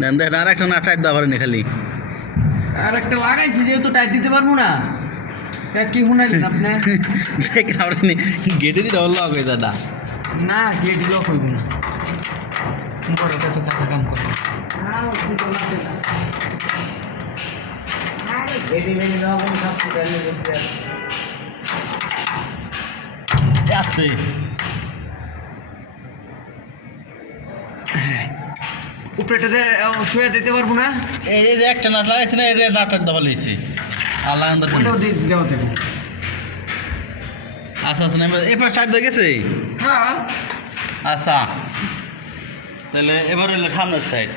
দেন আর একটা না টাইট দেওয়া পারেনি খালি। আর একটা লাগাইছি যেহেতু টাইট দিতে পারব না। কি শুনাইলেন আপনি? গেটে দিতে বলল আগে দাদা। না গেট লক হইব না। বড় কত কাঁচা কাম করে। আসতে। উপরেটাতে শুয়ে দিতে পারব না? এই যে একটা নাট লাগাইছে না এটা নাটক দাবা লইছে আল্লাহ আন্দর দেওয়া থেকে আচ্ছা আচ্ছা না এবার টাইট দিয়ে গেছে? হ্যাঁ। আচ্ছা। তাহলে এবার হলো সামনের সাইড।